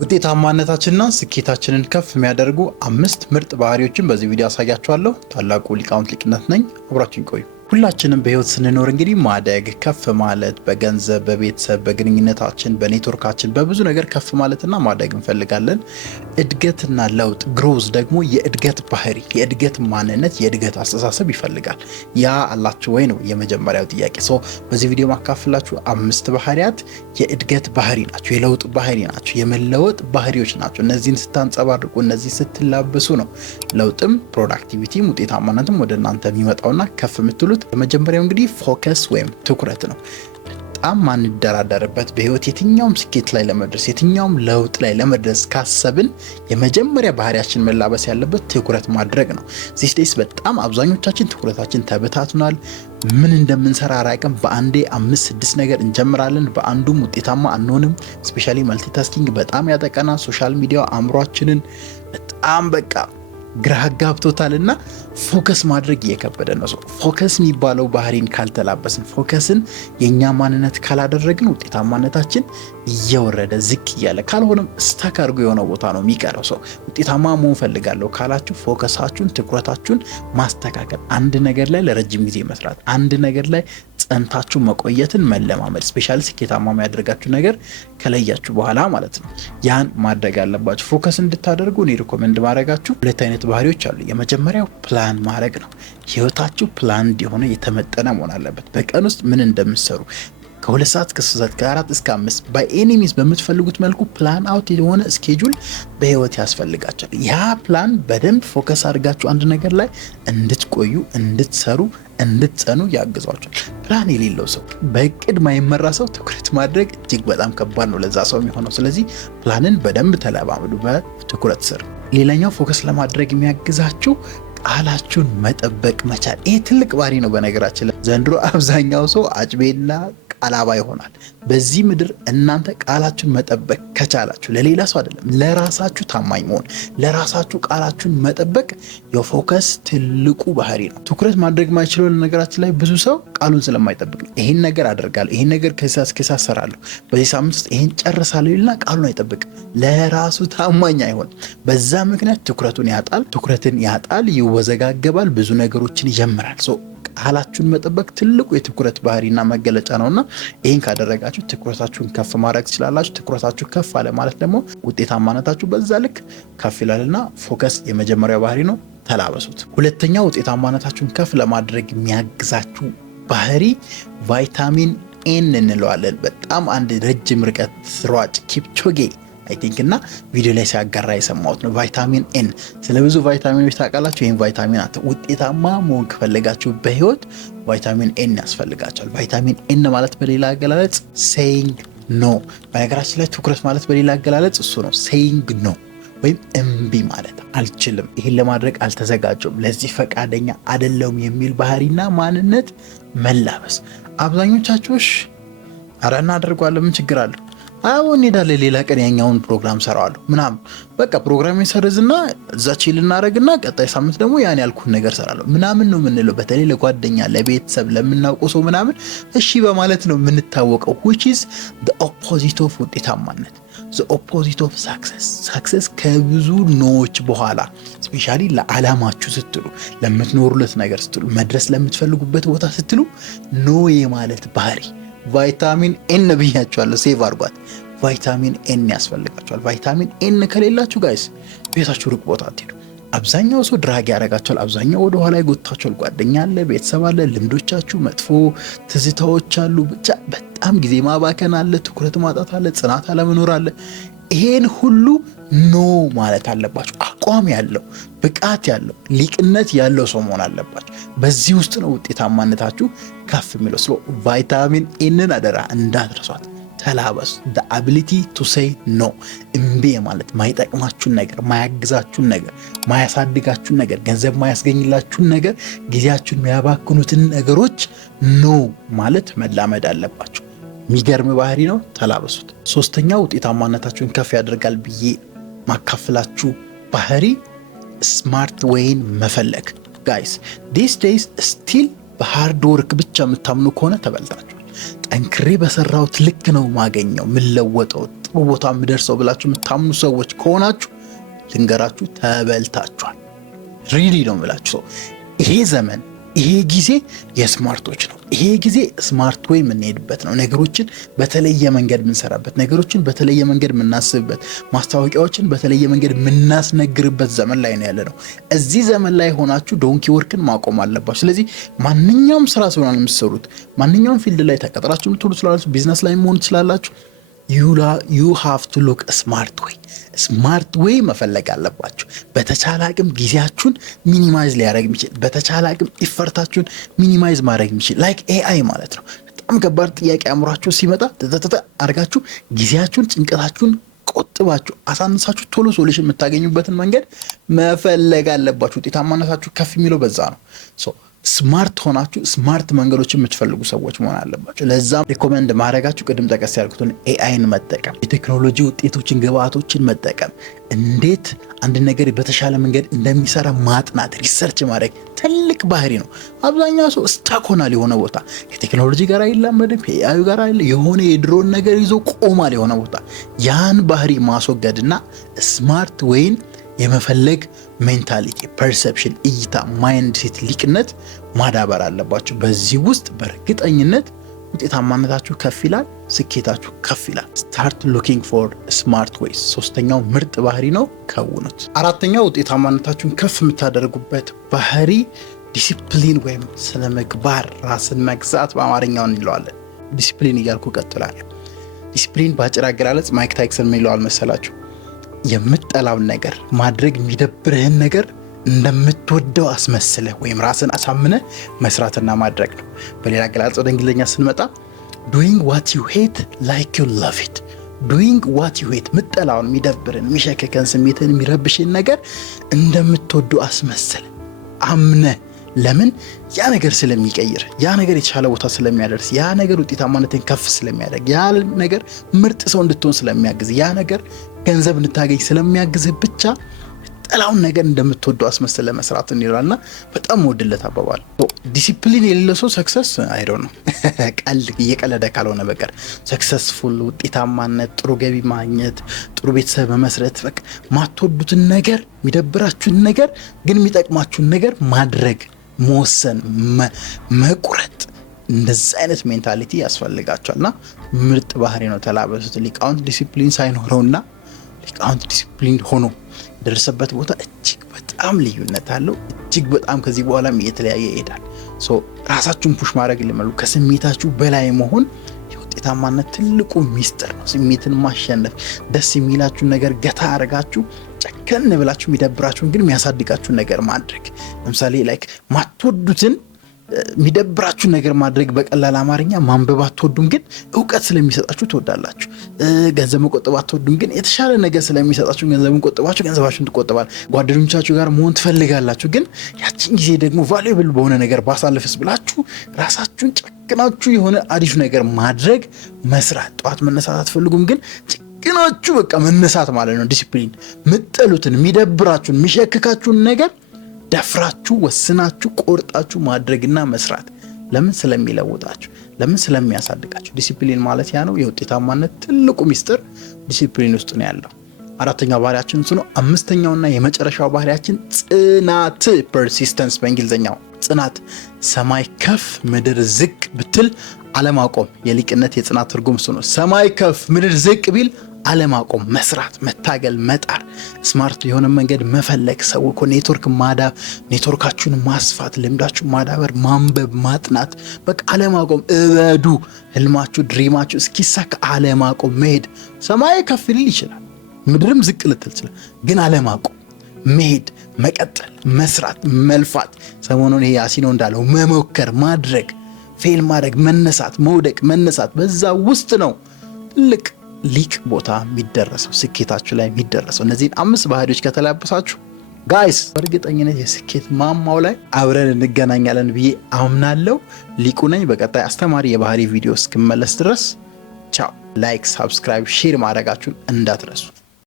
ውጤታማነታችንና ስኬታችንን ከፍ የሚያደርጉ 5 ምርጥ ባህሪዎችን በዚህ ቪዲዮ አሳያችኋለሁ። ታላቁ ሊቃውንት ሊቅነት ነኝ። አብራችሁን ቆዩ። ሁላችንም በህይወት ስንኖር እንግዲህ ማደግ ከፍ ማለት በገንዘብ በቤተሰብ በግንኙነታችን በኔትወርካችን በብዙ ነገር ከፍ ማለትና ማደግ እንፈልጋለን። እድገትና ለውጥ ግሮዝ ደግሞ የእድገት ባህሪ የእድገት ማንነት የእድገት አስተሳሰብ ይፈልጋል። ያ አላችሁ ወይ ነው የመጀመሪያው ጥያቄ። በዚህ ቪዲዮ ማካፈላችሁ 5 ባህሪያት የእድገት ባህሪ ናቸው፣ የለውጥ ባህሪ ናቸው፣ የመለወጥ ባህሪዎች ናቸው። እነዚህን ስታንጸባርቁ እነዚህ ስትላበሱ ነው ለውጥም ፕሮዳክቲቪቲም ውጤታማነትም ወደ እናንተ የሚመጣውና ከፍ የምትሉት። የመጀመሪያው እንግዲህ ፎከስ ወይም ትኩረት ነው። በጣም ማንደራደርበት በህይወት የትኛውም ስኬት ላይ ለመድረስ የትኛውም ለውጥ ላይ ለመድረስ ካሰብን የመጀመሪያ ባህሪያችን መላበስ ያለበት ትኩረት ማድረግ ነው። ዚስ ዴይስ በጣም አብዛኞቻችን ትኩረታችን ተበታትኗል። ምን እንደምንሰራ አራቀም። በአንዴ 5-6 ነገር እንጀምራለን፣ በአንዱም ውጤታማ አንሆንም። ስፔሻሊ መልቲታስኪንግ በጣም ያጠቀናል። ሶሻል ሚዲያ አእምሯችንን በጣም በቃ ግራ ጋብቶታልና ፎከስ ማድረግ እየከበደ ነው። ፎከስ የሚባለው ባህሪን ካልተላበስን ፎከስን የኛ ማንነት ካላደረግን ውጤታማነታችን እየወረደ ዝቅ እያለ ካልሆነም ስታክ አድርጎ የሆነ ቦታ ነው የሚቀረው። ውጤታማ መሆን ፈልጋለሁ ካላችሁ ፎከሳችሁን ትኩረታችሁን ማስተካከል፣ አንድ ነገር ላይ ለረጅም ጊዜ መስራት፣ አንድ ነገር ላይ ጸንታችሁ መቆየትን መለማመድ፣ ስፔሻሊ ስኬታማ የሚያደርጋችሁ ነገር ከለያችሁ በኋላ ማለት ነው። ያን ማድረግ አለባችሁ። ፎከስ እንድታደርጉ እኔ ሪኮመንድ ማድረጋችሁ 2 አይነት ባህሪዎች አሉ። የመጀመሪያው ፕላን ማድረግ ነው። ህይወታችሁ ፕላን የሆነ የተመጠነ መሆን አለበት። በቀን ውስጥ ምን እንደምትሰሩ ከ2 ሰዓት እስከ 3 ሰዓት ከ4 እስከ 5 በኤኒሚስ በምትፈልጉት መልኩ ፕላን አውት የሆነ ስኬጁል በህይወት ያስፈልጋቸዋል። ያ ፕላን በደንብ ፎከስ አድርጋችሁ አንድ ነገር ላይ እንድትቆዩ እንድትሰሩ እንድትጸኑ ያግዟቸዋል። ፕላን የሌለው ሰው በእቅድ ማይመራ ሰው ትኩረት ማድረግ እጅግ በጣም ከባድ ነው ለዛ ሰው የሚሆነው። ስለዚህ ፕላንን በደንብ ተለማመዱ፣ በትኩረት ስር። ሌላኛው ፎከስ ለማድረግ የሚያግዛችሁ ቃላችሁን መጠበቅ መቻል። ይሄ ትልቅ ባህሪ ነው። በነገራችን ላይ ዘንድሮ አብዛኛው ሰው አጭቤና ቃላባ ይሆናል። በዚህ ምድር እናንተ ቃላችሁን መጠበቅ ከቻላችሁ ለሌላ ሰው አይደለም ለራሳችሁ ታማኝ መሆን፣ ለራሳችሁ ቃላችሁን መጠበቅ የፎከስ ትልቁ ባህሪ ነው። ትኩረት ማድረግ ማይችለው ነገራችን ላይ ብዙ ሰው ቃሉን ስለማይጠብቅ ነው። ይሄን ነገር አደርጋለሁ፣ ይሄን ነገር ከሳስ ሰራለሁ፣ በዚህ ሳምንት ውስጥ ይሄን ጨርሳለሁ ይልና ቃሉን አይጠብቅም። ለራሱ ታማኝ አይሆንም። በዛ ምክንያት ትኩረቱን ያጣል፣ ትኩረትን ያጣል፣ ይወዘጋገባል፣ ብዙ ነገሮችን ይጀምራል። ቃላችሁን መጠበቅ ትልቁ የትኩረት ባህሪና መገለጫ ነውና ይሄን ካደረጋችሁ ትኩረታችሁን ከፍ ማድረግ ትችላላችሁ። ትኩረታችሁ ከፍ አለ ማለት ደግሞ ውጤታማነታችሁ በዛ ልክ ከፍ ይላልና ፎከስ የመጀመሪያው ባህሪ ነው። ተላበሱት። ሁለተኛው ውጤታማነታችሁን ከፍ ለማድረግ የሚያግዛችሁ ባህሪ ቫይታሚን ኤን እንለዋለን። በጣም አንድ ረጅም ርቀት ሯጭ ኪፕቾጌ አይ ቲንክ እና ቪዲዮ ላይ ሲያጋራ የሰማሁት ነው። ቫይታሚን ኤን፣ ስለ ብዙ ቫይታሚኖች ታውቃላችሁ። ይህን ቫይታሚን ውጤታማ መሆን ከፈለጋችሁ በህይወት ቫይታሚን ኤን ያስፈልጋቸዋል። ቫይታሚን ኤን ማለት በሌላ አገላለጽ ሴይንግ ኖ። በነገራችን ላይ ትኩረት ማለት በሌላ አገላለጽ እሱ ነው፣ ሴይንግ ኖ ወይም እምቢ ማለት አልችልም፣ ይህን ለማድረግ አልተዘጋጀውም፣ ለዚህ ፈቃደኛ አይደለሁም የሚል ባህሪና ማንነት መላበስ። አብዛኞቻችሁ ኧረ እናደርጓለን ምን ችግር አለው አሁን እንሄዳለን ሌላ ቀን ያኛውን ፕሮግራም ሰራዋለሁ ምናምን በቃ ፕሮግራም ይሰርዝና እዛች ልናረግና ቀጣይ ሳምንት ደግሞ ያን ያልኩን ነገር ሰራለሁ ምናምን ነው የምንለው። በተለይ ለጓደኛ ለቤተሰብ ለምናውቀው ሰው ምናምን እሺ በማለት ነው የምንታወቀው። which is the opposite of ውጤታማነት፣ the opposite of success። success ከብዙ ኖዎች በኋላ ስፔሻሊ ለዓላማችሁ ስትሉ ለምትኖሩለት ነገር ስትሉ መድረስ ለምትፈልጉበት ቦታ ስትሉ ኖ የማለት ባህሪ ቫይታሚን ኤን ብያችኋለሁ። ሴቭ አድርጓት። ቫይታሚን ኤን ያስፈልጋችኋል። ቫይታሚን ኤን ከሌላችሁ ጋይስ ቤታችሁ ሩቅ ቦታ አትሄዱ። አብዛኛው ሰው ድራግ ያደርጋችኋል። አብዛኛው ወደ ኋላ ይጎታችኋል። ጓደኛ አለ፣ ቤተሰብ አለ፣ ልምዶቻችሁ መጥፎ ትዝታዎች አሉ። ብቻ በጣም ጊዜ ማባከን አለ፣ ትኩረት ማጣት አለ፣ ጽናት አለመኖር አለ። ይሄን ሁሉ ኖ ማለት አለባችሁ። አቋም ያለው ብቃት ያለው ሊቅነት ያለው ሰው መሆን አለባችሁ። በዚህ ውስጥ ነው ውጤታማነታችሁ ከፍ የሚለው። ስለ ቫይታሚን ኤንን አደራ እንዳትረሷት። ተላበሱ። the ability to say no። እምቢ ማለት ማይጠቅማችሁን ነገር፣ ማያግዛችሁን ነገር፣ ማያሳድጋችሁን ነገር፣ ገንዘብ ማያስገኝላችሁን ነገር፣ ጊዜያችሁን የሚያባክኑትን ነገሮች ኖ ማለት መላመድ አለባችሁ። የሚገርም ባህሪ ነው። ተላበሱት። ሶስተኛው ውጤታማነታችሁን ከፍ ያደርጋል ብዬ ማካፈላችሁ ባህሪ ስማርት ወይን መፈለግ። ጋይስ ዲስ ዴይስ ስቲል በሃርድ ወርክ ብቻ የምታምኑ ከሆነ ተበልጣችኋል። ጠንክሬ በሰራሁት ልክ ነው ማገኘው ምለወጠው ጥሩ ቦታ የምደርሰው ብላችሁ የምታምኑ ሰዎች ከሆናችሁ ልንገራችሁ ተበልታችኋል። ሪሊ ነው የምላችሁ። ይሄ ዘመን ይሄ ጊዜ የስማርቶች ነው። ይሄ ጊዜ ስማርት ዌይ የምንሄድበት ነው። ነገሮችን በተለየ መንገድ የምንሰራበት፣ ነገሮችን በተለየ መንገድ የምናስብበት፣ ማስታወቂያዎችን በተለየ መንገድ የምናስነግርበት ዘመን ላይ ነው ያለ ነው። እዚህ ዘመን ላይ ሆናችሁ ዶንኪ ወርክን ማቆም አለባችሁ። ስለዚህ ማንኛውም ስራ ሲሆን የምትሰሩት፣ ማንኛውም ፊልድ ላይ ተቀጥራችሁ የምትሆኑ ትችላላችሁ፣ ቢዝነስ ላይ መሆን ትችላላችሁ። you have to look ስማርት ዌይ መፈለግ አለባችሁ። በተቻለ አቅም ጊዜያችሁን ሚኒማይዝ ሊያደርግ የሚችል፣ በተቻለ አቅም ኢፈርታችሁን ሚኒማይዝ ማድረግ የሚችል ላይክ ኤአይ ማለት ነው። በጣም ከባድ ጥያቄ አእምሯችሁ ሲመጣ አድርጋችሁ ጊዜያችሁን ጭንቀታችሁን ቆጥባችሁ አሳንሳችሁ ቶሎ ሶሉሽን የምታገኙበትን መንገድ መፈለግ አለባችሁ። ውጤታማነታችሁ ከፍ የሚለው በዛ ነው። ስማርት ሆናችሁ ስማርት መንገዶችን የምትፈልጉ ሰዎች መሆን አለባችሁ። ለዛም ሪኮመንድ ማድረጋችሁ ቅድም ጠቀስ ያልኩትን ኤአይን መጠቀም፣ የቴክኖሎጂ ውጤቶችን ግብአቶችን መጠቀም፣ እንዴት አንድ ነገር በተሻለ መንገድ እንደሚሰራ ማጥናት፣ ሪሰርች ማድረግ ትልቅ ባህሪ ነው። አብዛኛው ሰው ስታኮናል የሆነ ቦታ ከቴክኖሎጂ ጋር አይላመድም፣ ከኤአዩ ጋር የሆነ የድሮን ነገር ይዞ ቆማል የሆነ ቦታ። ያን ባህሪ ማስወገድና ስማርት ወይን የመፈለግ ሜንታሊቲ፣ ፐርሰፕሽን፣ እይታ፣ ማይንድ ሴት፣ ሊቅነት ማዳበር አለባችሁ። በዚህ ውስጥ በእርግጠኝነት ውጤታማነታችሁ ከፍ ይላል፣ ስኬታችሁ ከፍ ይላል። ስታርት ሉኪንግ ፎር ስማርት ዌይስ ሶስተኛው ምርጥ ባህሪ ነው፣ ከውኑት። አራተኛው ውጤታማነታችሁን ከፍ የምታደርጉበት ባህሪ ዲሲፕሊን ወይም ስነ ምግባር፣ ራስን መግዛት በአማርኛው እንለዋለን። ዲሲፕሊን እያልኩ ቀጥላለሁ። ዲሲፕሊን በአጭር አገላለጽ ማይክ ታይሰን የሚለዋል መሰላችሁ፣ የምትጠላውን ነገር ማድረግ የሚደብርህን ነገር እንደምትወደው አስመስለህ ወይም ራስን አሳምነህ መስራትና ማድረግ ነው። በሌላ አገላለጽ ወደ እንግሊዝኛ ስንመጣ doing what you hate like you love it። doing what you hate፣ ምትጠላውን፣ የሚደብርን፣ የሚሸከከን፣ ስሜትን የሚረብሽን ነገር እንደምትወደው አስመስለህ አምነህ። ለምን? ያ ነገር ስለሚቀይር፣ ያ ነገር የተሻለ ቦታ ስለሚያደርስ፣ ያ ነገር ውጤታማነትን ከፍ ስለሚያደርግ፣ ያ ነገር ምርጥ ሰው እንድትሆን ስለሚያግዝ፣ ያ ነገር ገንዘብ እንድታገኝ ስለሚያግዝህ ብቻ ጠላውን ነገር እንደምትወደው አስመስለህ መስራት እንይላልና በጣም ወድለት አባባል። ዲሲፕሊን የሌለው ሰው ሰክሰስ አይዶን ነው እየቀለደ ካልሆነ በቀር ሰክሰስፉል፣ ውጤታማነት፣ ጥሩ ገቢ ማግኘት፣ ጥሩ ቤተሰብ መመስረት፣ በቃ ማትወዱትን ነገር፣ የሚደብራችሁን ነገር ግን የሚጠቅማችሁን ነገር ማድረግ፣ መወሰን፣ መቁረጥ፣ እንደዚህ አይነት ሜንታሊቲ ያስፈልጋቸዋልና ምርጥ ባህሪ ነው። ተላበሱት። ሊቃውንት ዲሲፕሊን ሳይኖረውና ሊቃውንት ዲሲፕሊን ሆኖ ደረሰበት ቦታ እጅግ በጣም ልዩነት አለው። እጅግ በጣም ከዚህ በኋላም እየተለያየ ይሄዳል። ራሳችሁን ፑሽ ማድረግ ልመሉ፣ ከስሜታችሁ በላይ መሆን የውጤታማነት ትልቁ ሚስጥር ነው። ስሜትን ማሸነፍ፣ ደስ የሚላችሁን ነገር ገታ አድርጋችሁ ጨከን ብላችሁ የሚደብራችሁን ግን የሚያሳድጋችሁን ነገር ማድረግ። ለምሳሌ ላይክ ማትወዱትን የሚደብራችሁ ነገር ማድረግ በቀላል አማርኛ ማንበብ አትወዱም፣ ግን እውቀት ስለሚሰጣችሁ ትወዳላችሁ። ገንዘብ መቆጠብ አትወዱም፣ ግን የተሻለ ነገር ስለሚሰጣችሁ ገንዘብን ቆጥባችሁ ገንዘባችሁን ትቆጥባል። ጓደኞቻችሁ ጋር መሆን ትፈልጋላችሁ፣ ግን ያችን ጊዜ ደግሞ ቫሉዌብል በሆነ ነገር ባሳልፍስ ብላችሁ ራሳችሁን ጨክናችሁ የሆነ አሪፍ ነገር ማድረግ መስራት። ጠዋት መነሳት አትፈልጉም፣ ግን ጨክናችሁ በቃ መነሳት ማለት ነው ዲሲፕሊን። ምጠሉትን፣ የሚደብራችሁን፣ የሚሸክካችሁን ነገር ደፍራችሁ ወስናችሁ ቆርጣችሁ ማድረግና መስራት። ለምን? ስለሚለውጣችሁ፣ ለምን? ስለሚያሳድጋችሁ። ዲሲፕሊን ማለት ያ ነው። የውጤታማነት ትልቁ ሚስጥር ዲሲፕሊን ውስጥ ነው ያለው። አራተኛው ባህሪያችን እሱ ነው። አምስተኛውና የመጨረሻው ባህሪያችን ጽናት፣ ፐርሲስተንስ በእንግሊዝኛው ጽናት። ሰማይ ከፍ ምድር ዝቅ ብትል አለማቆም። የሊቅነት የጽናት ትርጉም እሱ ነው። ሰማይ ከፍ ምድር ዝቅ ቢል አለማቆም፣ መስራት፣ መታገል፣ መጣር፣ ስማርት የሆነ መንገድ መፈለግ። ሰው እኮ ኔትወርካችሁን ማስፋት፣ ልምዳችሁ ማዳበር፣ ማንበብ፣ ማጥናት፣ በቃ አለማቆም። እበዱ። ህልማችሁ፣ ድሪማችሁ እስኪሳካ አለማቆም መሄድ። ሰማይ ከፍ ሊል ይችላል፣ ምድርም ዝቅ ልትል ይችላል፣ ግን አለማቆም መሄድ፣ መቀጠል፣ መስራት፣ መልፋት። ሰሞኑን ይሄ ያሲኖ እንዳለው መሞከር፣ ማድረግ፣ ፌል ማድረግ፣ መነሳት፣ መውደቅ፣ መነሳት። በዛ ውስጥ ነው ትልቅ ሊቅ ቦታ የሚደረሰው፣ ስኬታችሁ ላይ የሚደረሰው። እነዚህን 5 ባህሪዎች ከተላበሳችሁ ጋይስ በእርግጠኝነት የስኬት ማማው ላይ አብረን እንገናኛለን ብዬ አምናለሁ። ሊቁ ነኝ። በቀጣይ አስተማሪ የባህሪ ቪዲዮ እስክመለስ ድረስ ቻው። ላይክ፣ ሳብስክራይብ፣ ሼር ማድረጋችሁን እንዳትረሱ።